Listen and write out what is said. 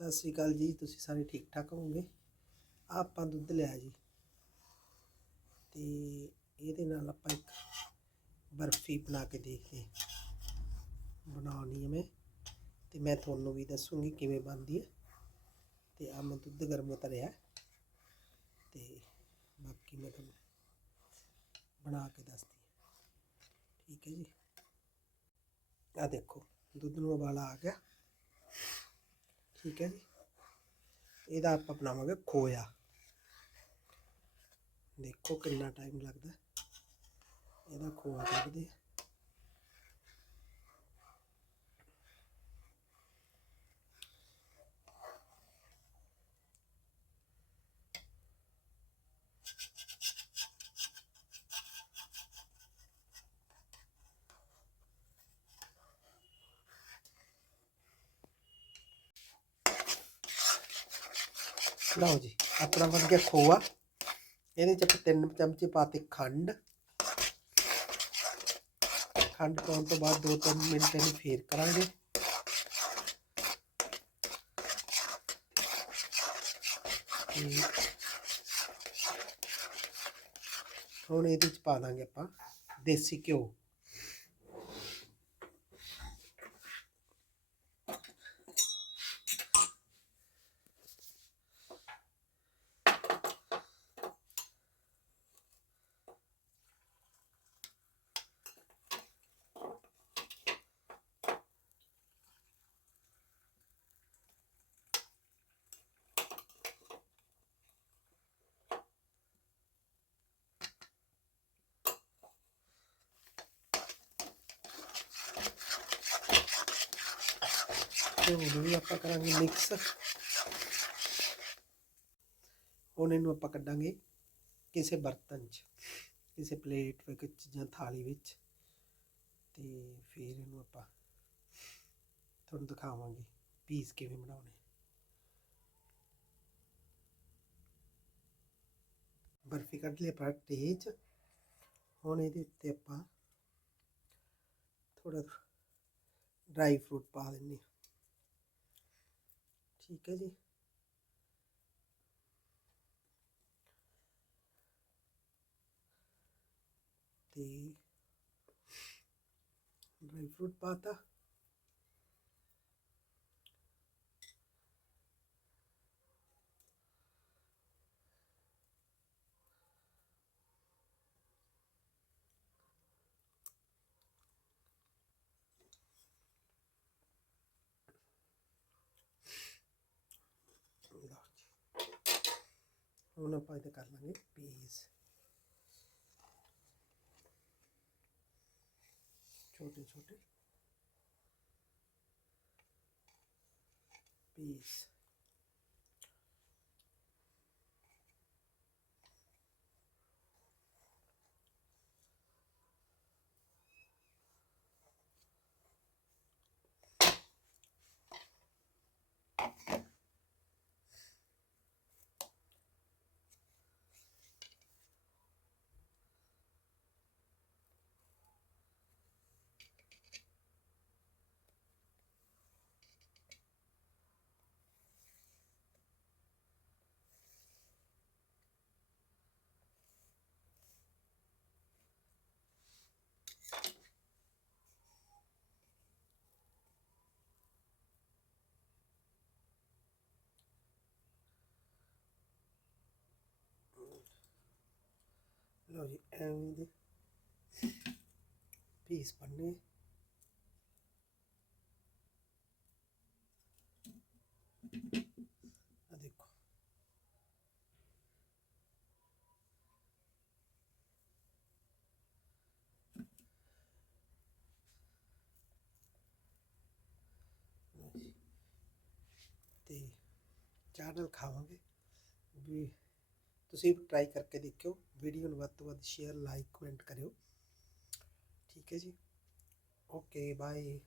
ਸਤਿ ਸ਼੍ਰੀ ਅਕਾਲ ਜੀ, ਤੁਸੀਂ ਸਾਰੇ ਠੀਕ ਠਾਕ ਹੋਵੋਗੇ? ਆਹ ਆਪਾਂ ਦੁੱਧ ਲਿਆ ਜੀ। ਤੇ ਇਹਦੇ ਨਾਲ ਆਪਾਂ ਇੱਕ ਬਰਫੀ ਬਣਾ ਕੇ ਦੇਖਦੇ ਬਣਾਉਣੀ ਹੈ ਮੈਂ। ਤੇ ਮੈਂ ਤੁਹਾਨੂੰ ਵੀ ਦੱਸੂਗੀ ਕਿਵੇਂ ਬਣਦੀ ਹੈ ਤੇ ਆ ਮੈਂ ਦੁੱਧ ਗਰਮ ਧਰਿਆ ਤੇ ਬਾਕੀ ਮੈਂ ਤੁਹਾਨੂੰ ਬਣਾ ਕੇ ਦੱਸਦੀ ਠੀਕ ਹੈ ਜੀ। ਆ ਦੇਖੋ, ਦੁੱਧ ਨੂੰ ਉਬਾਲਾ ਆ ਗਿਆ। ਠੀਕ ਹੈ ਜੀ। ਇਹਦਾ ਆਪਾਂ ਬਣਾਵਾਂਗੇ ਖੋਇਆ। ਦੇਖੋ ਕਿੰਨਾ ਟਾਈਮ ਲੱਗਦਾ। ਇਹਦਾ ਖੋਆ ਕੱਢਦੇ। ਹਾਂ। ਲਓ ਜੀ ਆਪਣਾ ਬਣ ਗਿਆ ਖੋਆ ਇਹਦੇ ਚ ਆਪਾਂ ਤਿੰਨ ਚਮਚੇ ਪਾਤੇ ਖੰਡ ਖੰਡ ਪਾਉਣ ਤੋਂ ਬਾਅਦ 2-3 ਮਿੰਟ ਇਹਨੂੰ ਫੇਰ ਕਰਾਂਗੇ ਤੇ ਹੁਣ ਇਹਦੇ ਚ ਪਾ ਦਾਂਗੇ ਆਪਾਂ ਦੇਸੀ ਘਿਓ ਤੇ ਹੁਣ ਵੀ ਆਪਾਂ ਕਰਾਂਗੇ ਮਿਕਸ ਹੁਣ ਇਹਨੂੰ ਆਪਾਂ ਕੱਢਾਂਗੇ ਕਿਸੇ ਬਰਤਨ 'ਚ, ਕਿਸੇ ਪਲੇਟ ਵਿੱਚ, ਜਾਂ ਥਾਲੀ ਵਿੱਚ। ਤੇ ਫਿਰ ਇਹਨੂੰ ਆਪਾਂ ਤੁਹਾਨੂੰ ਦਿਖਾਵਾਂਗੇ ਪੀਸ ਕਿਵੇਂ ਬਣਾਉਣੇ ਬਰਫੀ ਕੱਢ ਲਈ ਆਪਾਂ ਟੇ 'ਚ। ਹੁਣ ਇਹਦੇ ਉੱਤੇ ਆਪਾਂ ਥੋੜਾ ਡਰਾਈ ਫਰੂਟ ਪਾ ਦਿੰਦੇ ਹਾਂ ਠੀਕ ਹੈ ਜੀ ਤੇ ਡਰਾਈ ਫਰੂਟ ਪਾਤਾ ਹੁਣ ਆਪਾਂ ਇਹਦੇ ਕਰ ਲਾਂਗੇ ਪੀਸ ਛੋਟੇ ਛੋਟੇ ਪੀਸ ਲਓ ਜੀ ਐਵੇਂ ਦੇ ਪੀਸ ਬਣਨੇ ਆ ਦੇਖੋ ਲਓ ਜੀ। ਤੇ ਚਾਹ ਨਾਲ ਖਾਵਾਂਗੇ ਵੀ ਤੁਸੀਂ ਵੀ ਟਰਾਈ ਕਰਕੇ ਦੇਖਿਓ ਵੀਡੀਓ ਨੂੰ ਵੱਧ ਤੋਂ ਵੱਧ ਸ਼ੇਅਰ ਲਾਈਕ ਕਮੈਂਟ ਕਰਿਓ ਠੀਕ ਹੈ ਜੀ ਓਕੇ ਬਾਏ